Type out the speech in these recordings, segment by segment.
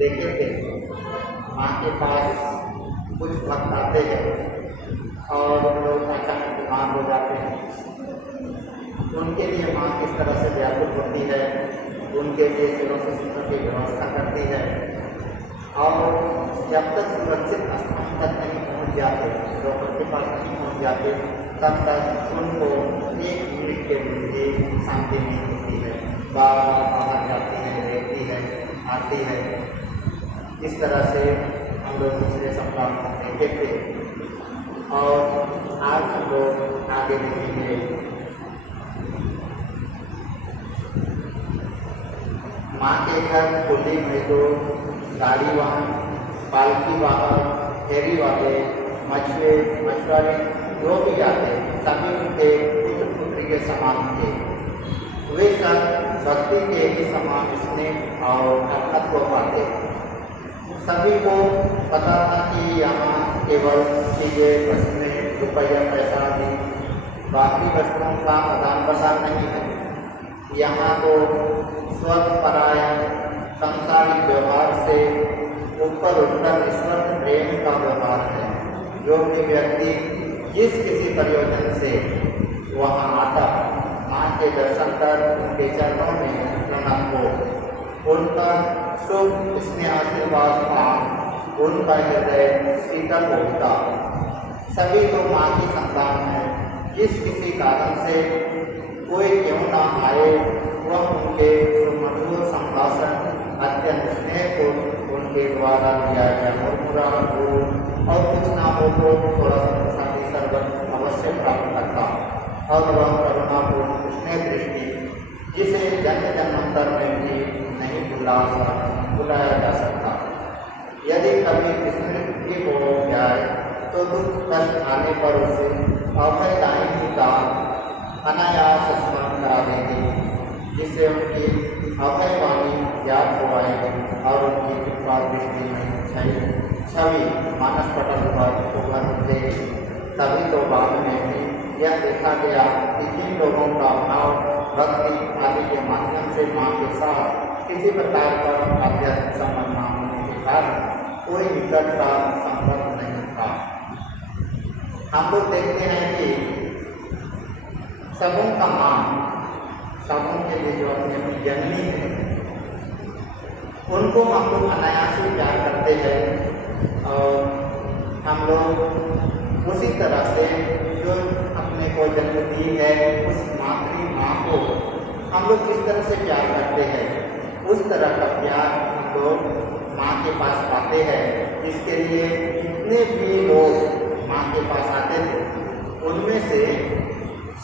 देखे थे। माँ के पास कुछ भक्त आते हैं और लोग अचानक बीमार हो जाते हैं। उनके लिए माँ किस तरह से व्याकुल होती है, उनके लिए सेवा शुश्रूषा की व्यवस्था करती है और जब तक सुरक्षित स्थान तक नहीं पहुँच जाते, डॉक्टर के पास नहीं पहुँच जाते, तब तक उनको 1 मिनट के लिए भी शांति नहीं होती है। बार बार बाहर जाती है, देखती है, आती है। इस तरह से हम लोग पिछले सप्ताह में देखे थे और आज हम लोग आगे देखेंगे। माँ के घर कुली में तो गाड़ी वाहन, पालकी वाहन, फेरी वाले, मछुआरे जो भी जाते सभी उनके पुत्र पुत्री के समान थे। वे सब भक्ति के ही समान स्नेह और अपनत्व पाते। सभी को पता था कि यहाँ केवल चीज़ें, वस्तुएं, रुपया, पैसा आदि, बाकी वस्तुओं का आदान प्रदान नहीं है। यहाँ तो स्वर्ग परायण सांसारिक व्यवहार से ऊपर उठकर ईश्वर प्रेम का व्यवहार है। जो भी व्यक्ति जिस किसी प्रयोजन से वहाँ आता, माँ के दर्शन कर उनके चरणों में प्रणाम हो, उनका शुभ स्नेह आशीर्वाद पा, उनका हृदय शीतल होता। सभी तो माँ की संतान है। जिस किसी कारण से कोई क्यों ना आए, वह उनके सुमधुर संभाषण, अत्यंत स्नेह को उनके द्वारा दिया गया मुरमुरा हो और कुछ ना हो तो थोड़ा सा प्रसादी शरबत अवश्य प्राप्त करता। और वह करुणापूर्ण स्नेह दृष्टि जिसे जन्म जन्मांतर में भी नहीं भुलाया जा सकता। यदि कभी विस्मृत भी हो जाए तो दुख कष्ट आने पर उसे अभयदायिनी का अनायास स्मरण करा देगी, जिससे उनकी अभयवाणी याद हो आएगी और उनकी कृपा दृष्टि में छवि मानस पटल पर उभर उठेगी। तभी तो बाद में भी यह देखा गया कि जिन लोगों का भाव, भक्ति आदि के माध्यम से माँ के साथ किसी प्रकार का आध्यात्मिक संबंध न होने के कारण कोई निकट का संपर्क नहीं था। हम लोग देखते हैं कि सबों का माँ, सबों के लिए जो अपनी जननी है, उनको हम लोग अनायास ही प्यार करते हैं। और हम लोग उसी तरह से जो अपने को जन्म दी है उस मातृ माँ को हम लोग किस तरह से प्यार करते हैं, उस तरह का प्यार हम लोग माँ के पास पाते हैं। इसके लिए जितने भी लोग माँ के पास आते थे, उनमें से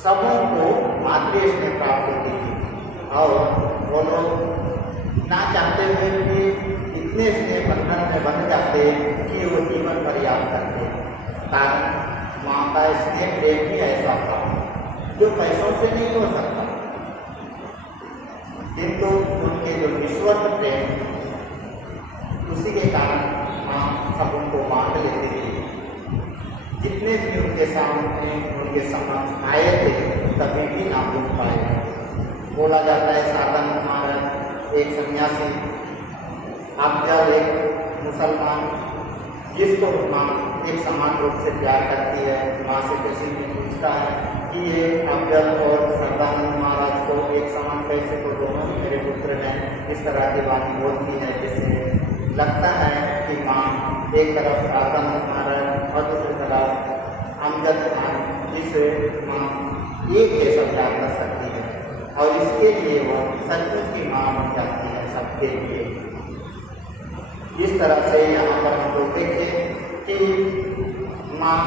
सबों को मातृ स्नेह प्राप्त होती थी और वो लोग ना चाहते हुए भी इतने स्नेह बंधन में बन जाते कि वो जीवन भर याद करते। कारण माँ का स्नेह प्रेम ही ऐसा था जो पैसों से नहीं हो सकता, किंतु उनके जो निस्वार्थ प्रेम, उसी के कारण माँ सब उनको बांट लेती थी। जितने भी उनके सामने उनके समक्ष आए थे कभी भी ना भूल पाए। बोला जाता है साधन महाराज एक सन्यासी, अफजल एक मुसलमान, जिसको माँ एक समान रूप से प्यार करती है। माँ से किसी भी पूछता है कि ये अफजल और सदानंद महाराज को एक समान कैसे, को दोनों मेरे पुत्र हैं। इस तरह की बात बोलती है, जिससे लगता है कि माँ एक तरफ सदानंद महाराज और दूसरी तरफ अमजद खान, जिसे माँ एक जैसा प्यार कर सकती है और इसके लिए वह सचमुच की माँ बन जाती है सबके लिए। इस तरह से यहाँ पर हम लोग देखें कि माँ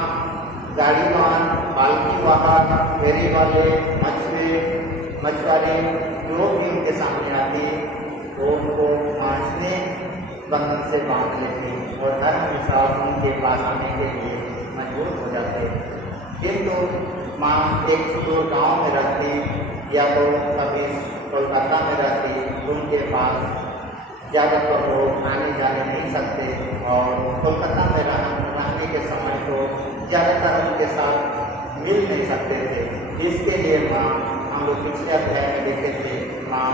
गाड़ी वाहन, पालकी वाहन, फेरी वाले, मछुआरे जो भी उनके सामने आती वो उनको माँ स्नेह बंधन से बांध लेते और हर हमेशा उनके पास आने के लिए मजबूर हो जाते। किंतु माँ एक सुदूर गांव में रहती या तो कभी कोलकाता में रहती, उनके पास ज़्यादातर लोग आने जाने नहीं सकते और कोलकाता में रहने के समय तो ज़्यादातर उनके साथ मिल नहीं सकते थे। इसके लिए माँ, हम लोग पिछले अध्याय में देखे थे, माँ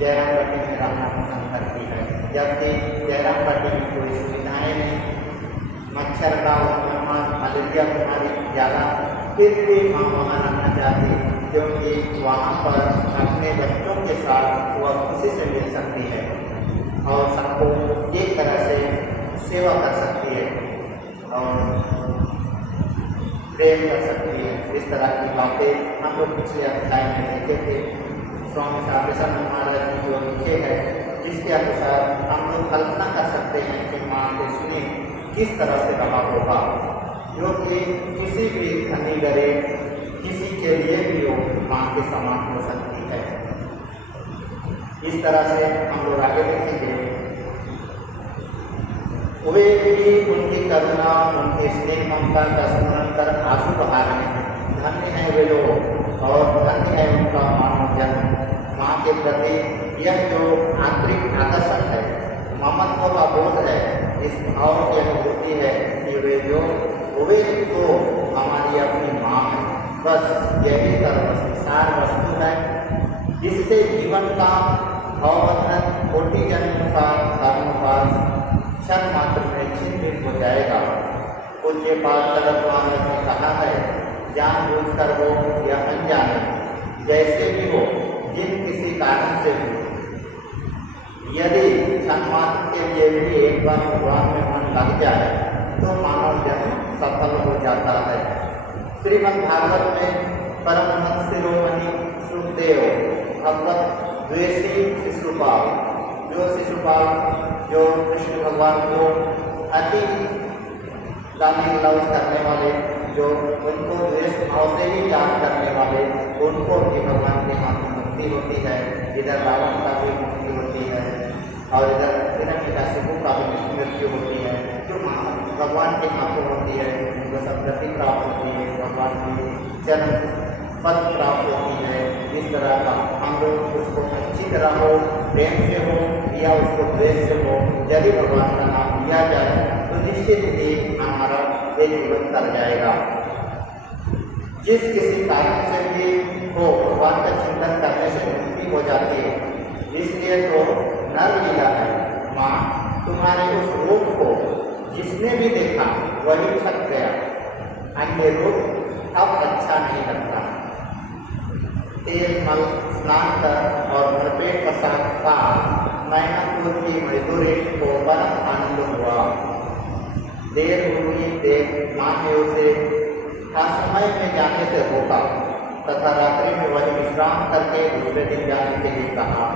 जयराम गढ़ी में रहना पसंद करती है। जबकि जयराम पट्टी में कोई सुविधाएं नहीं, मच्छर का उत्पादन, मलेरिया बीमारी ज़्यादा, फिर भी माँ वहाँ रहना चाहती क्योंकि वहाँ पर अपने बच्चों के साथ वह खुशी से मिल सकती है और सबको एक तरह से सेवा कर सकती है और प्रेम कर सकती है। इस तरह की बातें हम लोग पिछले अध्याय में देखे थे। स्वामी साधेश्वर महाराज जी जो लिखे हैं, जिसके अनुसार हम लोग कल्पना कर सकते हैं कि माँ कृष्ण किस तरह से रहा होगा, जो कि किसी भी धनी गरीब किसी के लिए भी वो माँ के समान हो सकती है। इस तरह से हम लोग आगे देखेंगे। वे भी उनकी करुणा, उनके स्नेह ममता का स्मरण कर आंसू बहा रहे हैं। धन्य है वे लोग और धन्य है उनका मानव जन्म। माँ के प्रति यह जो आंतरिक आकर्षण है, ममत्व का बोध है, इस भाव की अनुभूति है कि वे तो हमारी अपनी माँ है। बस यही सार वस्तु है। इससे जीवन का भावबंधन, कोटि जन्मों का कर्मवास क्षण मात्र में छिन्न हो जाएगा। पूज्य पाद शरद महाराज ने कहा है, जानबूझकर हो या अनजाने, जैसे भी हो, जिन किसी कारण से हो, यदि क्षण मात्र के लिए भी एक बार भगवान में मन लग जाए तो मानव जन्म सफल हो जाता है। श्रीमद् भागवत में परमहंस शिरोमणि सुखदेव भगवत द्वेषी शिशुपाल, जो कृष्ण भगवान को अति गाली लव करने वाले, जो उनको द्वेष भाव से ही याद करने वाले, उनको भी भगवान के हाथ में मुक्ति होती है। इधर रावण का भी मुक्ति होती है और इधर हिरण्यकशिपु का भी मृत्यु होती है। जो भगवान के हाथों होती है, उनको सदगति प्राप्त होती है, भगवान की चरण पद प्राप्त होती है। इस तरह का हम लोग उसको अच्छी तरह हो, प्रेम से हो या उसको द्वेष से हो, यदि भगवान का नाम लिया जाए तो निश्चित ही हमारा ये जीवन तर जाएगा। जिस किसी कारण से भी हो, भगवान का चिंतन करने से मुक्ति हो जाती है। इसलिए तो नर लीला है। माँ तुम्हारे उस रूप को जिसने भी देखा वही थक गया, अन्य रूप अब अच्छा नहीं लगता। तेल मल स्नान कर और भरपेट प्रसाद का मैनापुर की मजदूरी को बड़ा आनंद हुआ। देर हुई देख माँ ने उसे असमय में जाने से रोका तथा रात्रि में वही विश्राम करके दूसरे दिन जाने के लिए कहा।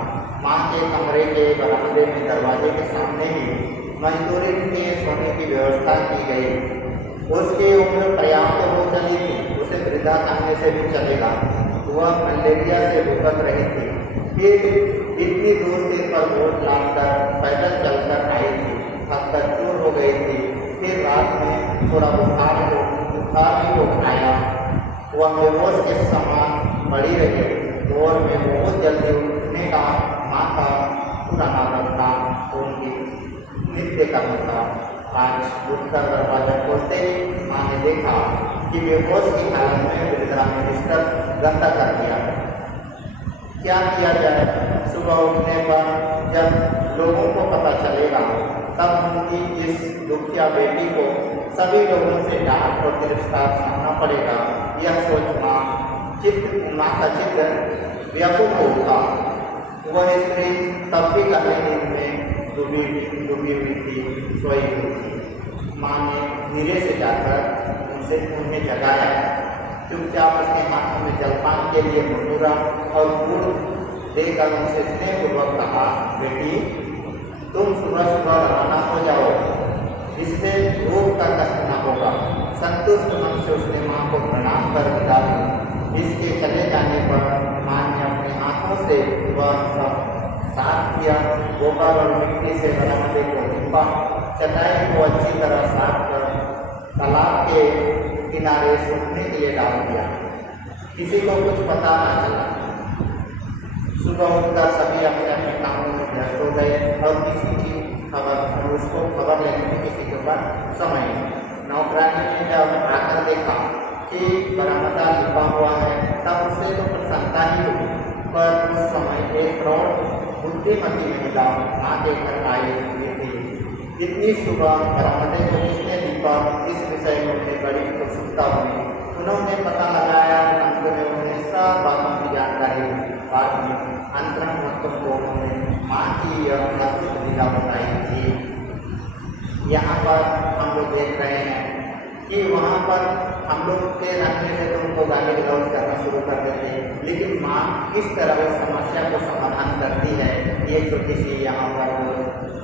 माँ के कमरे के बरामदे में दरवाजे के सामने ही मजदूरी के सोने की व्यवस्था की गई। उसकी उम्र पर्याप्त हो चली थी, उसे वृद्धा करने से भी चलेगा। वह मलेरिया से भुगत रही थी, फिर इतनी दूर सिर पर बोझ लादकर पैदल चलकर आई थी, थककर चूर हो गई थी। फिर रात में थोड़ा बुखार भी हो आया। वह बेहोश के समान पड़ी रही। दौर में बहुत जल्दी उठने का माँ का पुराना आदत था, उनकी नित्य कर्म था। आज उठकर दरवाजा खोलते ही माँ ने देखा कि बेहोश की हालत में वृद्धा ने बिस्तर गंदा कर दिया। क्या किया जाए? सुबह उठने पर जब लोगों को पता चलेगा तब उनकी इस दुखिया बेटी को सभी लोगों से डांट और तिरस्कार सहना पड़ेगा। यह सोच माँ का चित्र व्याकुल हो उठा। वह स्त्री तब भी गहरी नींद में डूबी हुई थी, सोई हुई थी। माँ ने धीरे से जाकर उन्हें जगाया। चुपचाप उसके हाथों में जलपान के लिए भटूरा और गुड़ देकर उनसे स्नेहपूर्वक कहा, बेटी तुम सुबह सुबह रवाना हो जाओ, इससे भूख का कष्ट न होगा। संतुष्ट मन से उसने माँ को प्रणाम कर विदा दी। इसके चले जाने पर माँ ने अपने हाथों से वह सब साफ किया। गोबर और मिट्टी से बरामदे को लिपा, चटाई को अच्छी तरह साफ कर तालाब के किनारे सूखने के लिए डाल दिया। किसी को कुछ पता न चला। सुबह उठकर सभी अपने अपने कामों में व्यस्त हो गए और किसी की उसको खबर लेने में किसी के पास समय नहीं। नौकरानी ने जब आकर देखा कि बरामदा लिपा हुआ है तब उससे तो प्रसन्नता ही हुई, पर उस समय एक प्रौढ़ बुद्धिमती महिला माँ के घर आई हुई थी। इतनी सुबह बरामदे को किसने लिखा, इस विषय में उन्हें बड़ी उत्सुकता हुई। उन्होंने पता लगाया, अंत में उन्हें सब बातों की जानकारी हुई। बाद में अंतरंग भक्तों को उन्होंने माँ की यह अद्भुत लीला बताई थी। यहाँ पर हम लोग देख रहे हैं कि वहाँ पर हम लोग के रखने से तो उनको गाली गलौज करना शुरू कर देते हैं, लेकिन माँ किस तरह उस समस्या को समाधान करती है, ये छोटी सी यहाँ पर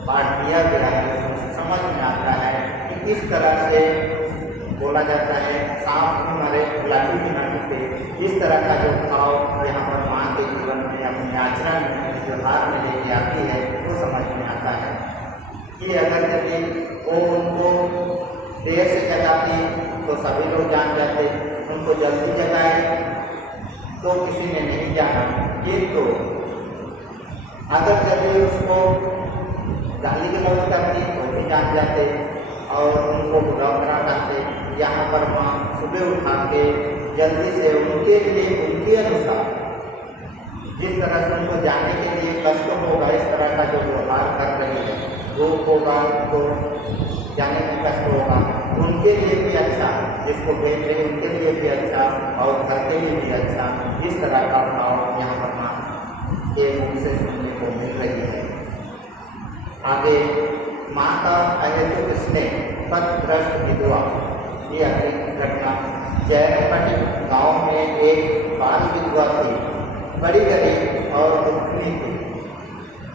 पाठ दिया गया है। उसमें समझ में आता है कि किस तरह से बोला जाता है, सांप भी मरे लाठी भी न टूटे। इस तरह का जो भाव यहाँ पर माँ के जीवन में अपने आचरण में व्यवहार में लेके आती है, वो समझ में आता है कि अगर यदि वो उनको देर से जगाती तो सभी लोग जान जाते, उनको जल्दी जगाए तो किसी ने नहीं जाना। किंतु अगर यदि उसको गाली गलौज करती तो भी जान जाते और उनको बुरा भरा करते। यहाँ पर माँ सुबह उठा के जल्दी से उनके लिए उनके अनुसार जिस तरह से उनको जाने के लिए कष्ट होगा, इस तरह का जो व्यवहार कर रही है, धूप होगा तो जाने में कष्ट होगा, उनके लिए भी अच्छा, जिसको भेज रहे उनके लिए भी अच्छा और घर के लिए भी अच्छा। इस तरह का भाव यहाँ पर माँ के मुख से सुनने को मिल रही है। आगे माँ का अहेतुक स्नेह, पथभ्रष्ट विधवा। ये अगली घटना, जैनपट्टी गांव में एक बाल विधवा थी, बड़ी गरीब और दुखनी थी।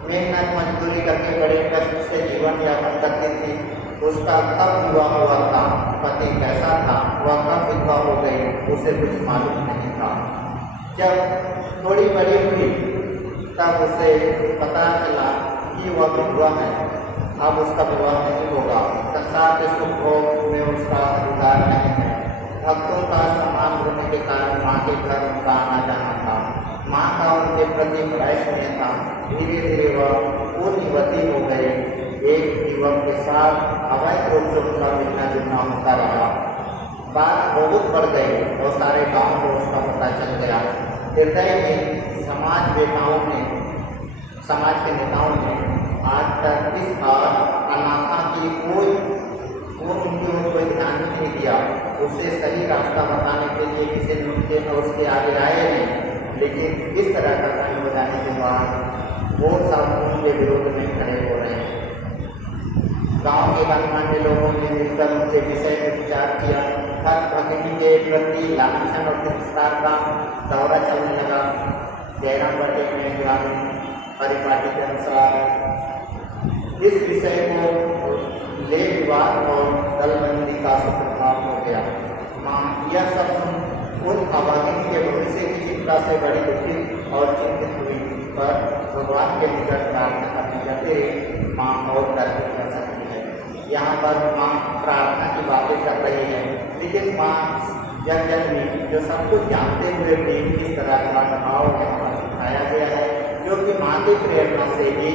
मेहनत मजदूरी करके बड़े कष्ट से जीवन यापन करती थी। उसका कब विवाह हुआ था, पति कैसा था, वह कब विधवा हो गई, उसे कुछ मालूम नहीं था। जब थोड़ी बड़ी हुई तब उसे पता चला कि वह विधवा है, अब उसका विवाह नहीं होगा, संसार के सुख भोग में उसका अधिकार नहीं है। भक्तों का सम्मान होने के कारण माँ के घर उनका आना जाना था। माँ का उनके प्रति बड़ा स्नेह था। धीरे धीरे वह पूर्णवती हो गई। एक युवक के साथ अवैध रूप से उनका मिलना जुलना होता रहा। बात बहुत बढ़ गई और सारे गांव को उसका पता चल गया। हृदय में समाज के नेताओं ने आज तक इस अनाथा की उनकी ओर कोई ध्यान नहीं दिया। उसे सही रास्ता बताने के लिए किसी ने उनके और उसके आगे आए नहीं, लेकिन इस तरह का कांड हो जाने के बाद वो सब उनके विरोध में खड़े हो रहे हैं। गांव के गणमान्य लोगों ने मिलकर उनके विषय में विचार किया। हर भक्ति के प्रति लांछन और तिरस्कार का दौरा चलने लगा। जयराम बटे में ग्रामीण परिपाटी के अनुसार इस विषय को ले विवाद और दलबंदी का सुप्रभाव हो गया। माँ यह सब सुन उन अभागिनी के भविष्य की चिंता से बड़ी दुखित और चिंतित हुई, पर भगवान के निकट प्रार्थना करने जाते माँ और करके कर सकती है। यहाँ पर माँ प्रार्थना की बातें कर रही है, लेकिन माँ जन जन्मी जो सब कुछ जानते हुए भी इस तरह का भाव यहाँ पर दिखाया गया है, जो कि माँ की प्रेरणा से ही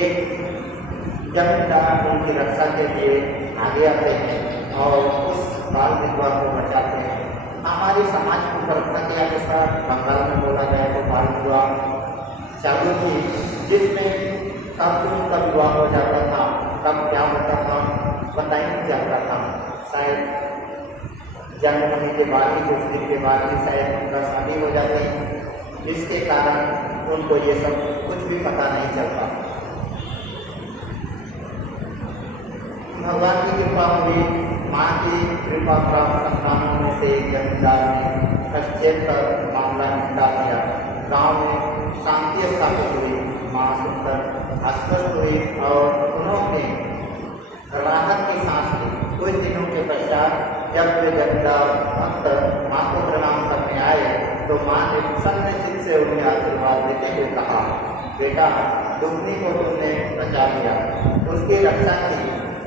एक जमींदार उनकी रक्षा के लिए आगे आते हैं और उस बाल विधवा को बचाते हैं। हमारी समाज की परंपरा के अनुसार बंगाल में बोला जाए तो बाल विवाह चालू थी, जिसमें कब उनका विवाह हो जाता था, कब क्या होता था पता ही नहीं चलता था। शायद जन्म होने के बाद ही कुछ दिन के बाद ही शायद उनका शादी हो जाती, जिसके कारण उनको ये सब कुछ भी पता नहीं चलता। भगवान की कृपा हुई। माँ की कृपा प्राप्त संतानों में से जमींदार ने हस्तक्षेप कर मामला निपटा दिया। गांव में शांति स्थापित हुई। माँ सुनकर आश्वस्त हुई और उन्होंने राहत की सांस ली। कुछ दिनों के पश्चात जब वे जमींदार भक्त माँ को प्रणाम करने आए तो माँ ने प्रसन्न चित्त से उन्हें आशीर्वाद देते हुए कहा, बेटा दुखनी को तुमने बचा लिया, उसकी रक्षा की,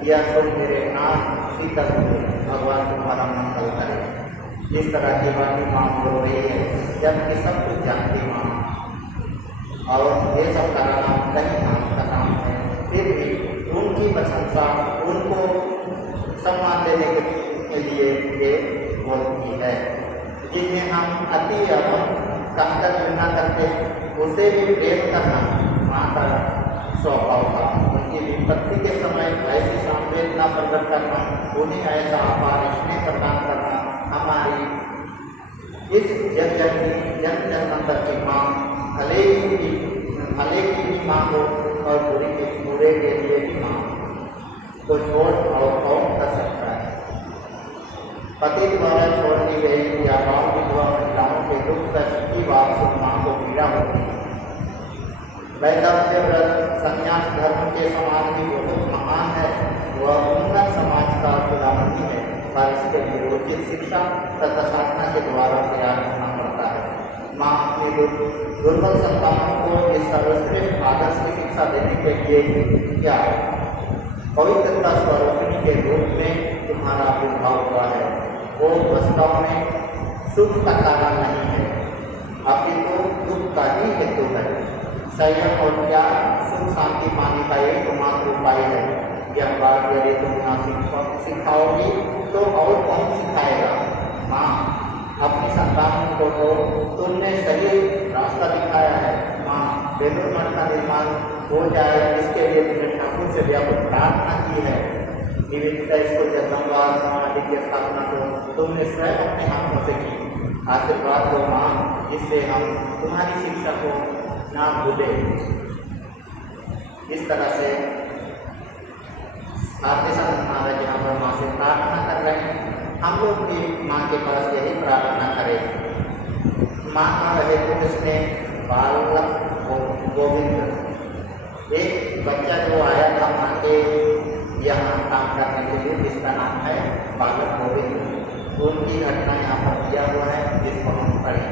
यह सुन मेरे नाम शीतल हुए, भगवान तुम्हारा मंगल करे। इस तरह की बातें माँ बोल रही है, जबकि सब कुछ जानती माँ और ये सब कराना कहीं नाम का काम है, फिर भी उनकी प्रशंसा, उनको सम्मान देने के लिए ये बोलती है। जिन्हें हम अति कहकर निंदा करते, उसे भी प्रेम करना माँ का स्वभाव था। उनकी विपत्ति के समय ऐसी संवेदना प्रकट करना, उन्हें ऐसा अपार स्नेह प्रदान करना हमारी इस जन जन्मांतर की माँ भले की भी माँ हो और बुरे के लिए भी माँ को छोड़ और कौन कर सकता है। पति द्वारा छोड़ दी गई या बाल विधवा महिलाओं के दुख कष्ट की बात सुन माँ को पीड़ा होती है। वैधव्य व्रत संन्यास धर्म के समान भी बहुत महान है, वह उन्नत समाज का चूड़ामणि है, पर इसके लिए उचित शिक्षा तथा साधना के द्वारा तैयार होना पड़ता है। माँ अपनी दुर्बल संतानों को इस सर्वश्रेष्ठ आदर्श की शिक्षा देने के लिए क्या पवित्रता स्वरूपिणी के रूप में तुम्हारा आविर्भाव हुआ है। वो वास्तव में सुख का कारण नहीं है, अपितु दुख का ही हेतु है। संयम और त्याग सुख शांति पाने का एकमात्र उपाय है। यह बात यदि तुम ना सिखाओगी तो और कौन सिखाएगा। माँ अपनी संतानों को तो तुमने सही रास्ता दिखाया है। माँ बेलूर मठ का निर्माण हो जाए इसके लिए तुमने ठाकुर से व्यापक प्रार्थना की है। निवेदिता स्कूल जगदम्बा समाधि की स्थापना को तुमने स्वयं अपने हाथों से की। आशीर्वाद दो माँ, जिससे हम तुम्हारी शिक्षा को ना भूले। इस तरह से आरती संत महाराज यहाँ पर माँ से प्रार्थना कर रहे हैं। हम लोग भी माँ के पास यही प्रार्थना करें। माँ का रहे तो इसने बालक गोविंद एक बच्चा जो आया था माँ के यहाँ काम करने के लिए, जिसका नाम है बालक गोविंद, उनकी घटना यहाँ पर दिया हुआ है, जिसको हम पढ़ें।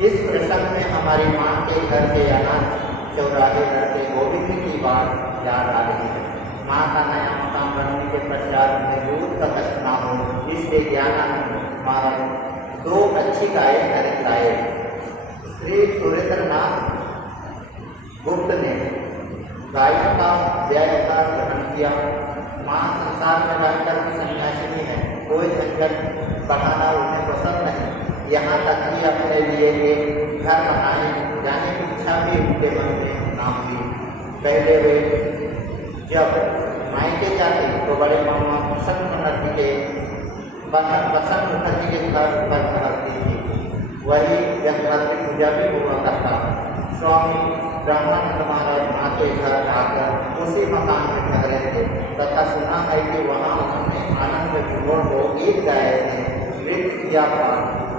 इस प्रसंग में हमारी माँ के घर के अनाथ चौराहे घर के गोविंद की बात याद आ रही है। माँ का नया मकान बनने के पश्चात में दूध का कष्ट ना हो, इसलिए ज्ञानानंद महाराज 2 अच्छी गायें खरीद लाए। श्री सुरेंद्रनाथ गुप्त ने गायों का व्यय का ग्रहण किया। माँ संसार में रहकर भी सन्यासिनी है, कोई झंझट बढ़ाना उन्हें पसंद नहीं। यहाँ तक कि अपने लिए एक घर बनाए जाने की इच्छा भी उनके मन में नाम दी। पहले वे जब मायके जाते तो बड़े मामा बसंत मुखर्जी के घर पर ठहरती थी। वही जंगल की पूजा भी हुआ करता। स्वामी ब्रह्मानंद महाराज माँ के घर आकर उसी मकान में ठहरे थे तथा सुना है कि वहाँ उन्होंने आनंद विभोर को गीत गाए थे, नृत्य किया था।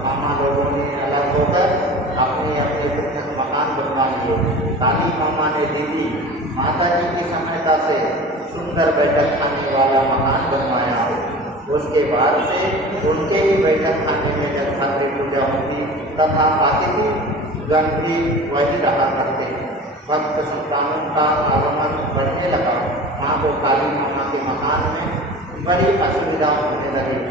मामा लोगों ने अलग होकर अपने अपने पृथक मकान बनवा लिए। काली मामा ने दीदी माता जी की सहायता से सुंदर बैठक खाने वाला मकान बनवाया। उसके बाद से उनके ही बैठक खाने में जगधात्री पूजा होती तथा अतिथि गण भी वही रहा करते। भक्त संतानों का आगमन बढ़ने लगा। माँ को काली मामा के मकान में बड़ी असुविधा होने लगी।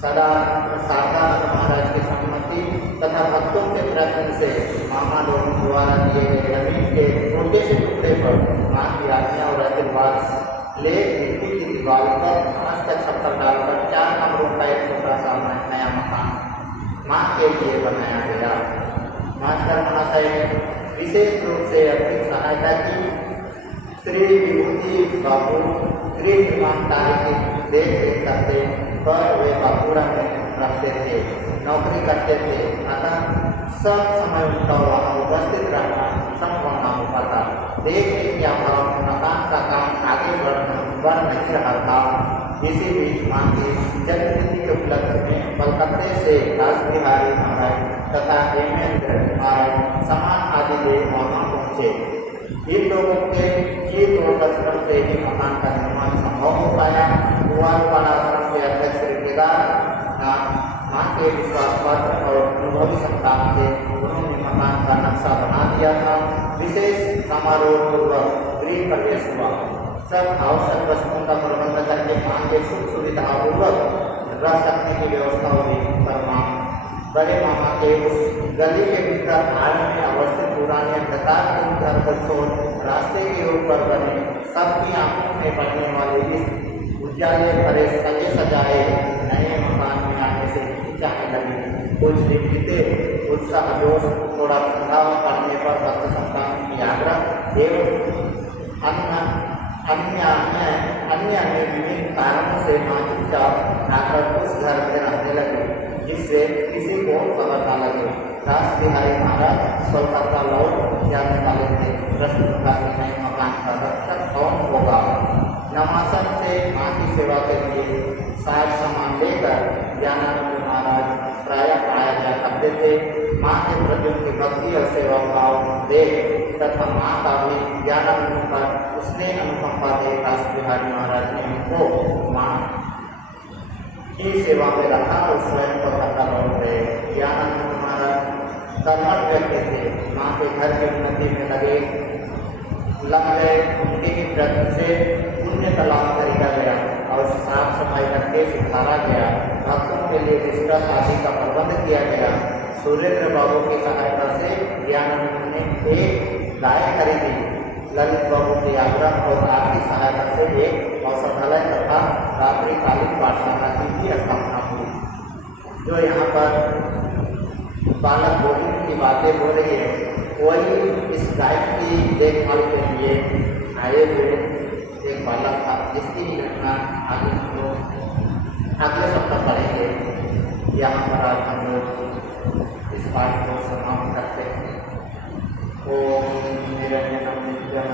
शारदानंद महाराज की सम्मति तथा भक्तों के प्रयत्न से मामा लोगों द्वारा दिए गए जमीन के छोटे से टुकड़े पर माँ की आज्ञा और आशीर्वाद ले मिट्टी की दीवार पर घास का छप्पर डालकर 4 कमरों का एक छोटा सा नया मकान माँ के लिए बनाया गया। मास्टर महाशय ने विशेष रूप से अपनी सहायता की। श्री विभूति बाबू गृह निर्माण कार्य की देख रेख करते पर वे बांकुड़ा में रहते थे, नौकरी करते थे, अतः सब समय उनका वहाँ उपस्थित रहना संभव न हो पाता। देखने क्या मकान का काम आगे बढ़ नहीं रहा था। इसी बीच माँ की जन्मतिथि के उपलक्ष्य में कलकत्ते से दास बिहारी महाराज तथा हेमेंद्र महाराज सामान आदि ले वहाँ पहुँचे। इन लोगों के जीत और परिश्रम से ही मकान का निर्माण संभव हो पाया। कुंवारपाड़ा आश्रम के अध्यक्ष श्री केदारनाथ माँ के विश्वास पात्र और अनुभवी संतान थे। उन्होंने मकान का नक्शा बना दिया था। विशेष समारोह पूर्वक गृह प्रवेश हुआ। सब आवश्यक वस्तुओं का प्रबंध करके माँ के सुख सुविधा पूर्वक रह सकने की व्यवस्था हुई। पर माँ बड़े मामा के उस गली के भीतर आड़ में अवस्थित पुराने अंधकारपूर्ण घर पर छोड़ रास्ते के ऊपर बने सबकी आंखों में पड़ने वाले इस उजाले भरे सजे सजाए नए मकान में आने से हिचकिचाने लगी। कुछ दिन बीते, उत्साह जोश और थोड़ा ठंडा पड़ने पर भक्त संतान की आग्रह एवं अन्य विभिन्न कारणों से माँ चुपचाप आकर उस घर में रहने लगे, जिससे किसी को खबर न लगे। रास बिहारी महाराज कोलकाता लौट जाने वाले थे। प्रश्न था कि नए मकान का रक्षक कौन होगा। नमासन से माँ की सेवा के लिए साज सामान लेकर ज्ञानानंद महाराज प्रायः आया जाया करते थे। माँ के प्रति उनकी भक्ति और सेवा भाव देख तथा माँ का भी ज्ञानानंद पर उसने अनुकंपा देख रास बिहारी महाराज ने उनको माँ की सेवा में रखा और स्वयं कोलकाता लौट गए। ज्ञानानंद महाराज कर्मठ व्यक्ति थे। माँ के घर की उन्नति में लग गए। उनकी प्रति से पुण्य तालाब खरीदा गया और साफ सफाई करके सुधारा गया। भक्तों के लिए बिस्तर आदि का प्रबंध किया गया। सुरेंद्र बाबू की सहायता से ज्ञानानंद ने एक गाय खरीदी। ललित बाबू के आग्रह और आर्थिक सहायता से एक औषधालय तथा रात्रिकालीन पाठशाला की भी स्थापना हुई। जो यहाँ पर बालक गोविंद की बातें हो रही है, वही इस गाय की देखभाल के लिए आए हुए एक बालक था, जिसकी घटना आगे हम लोग अगले सप्ताह पढ़ेंगे। यहाँ पर आज हम लोग इस पाठ को समाप्त करते हैं। ओम निरंजनम नित्यम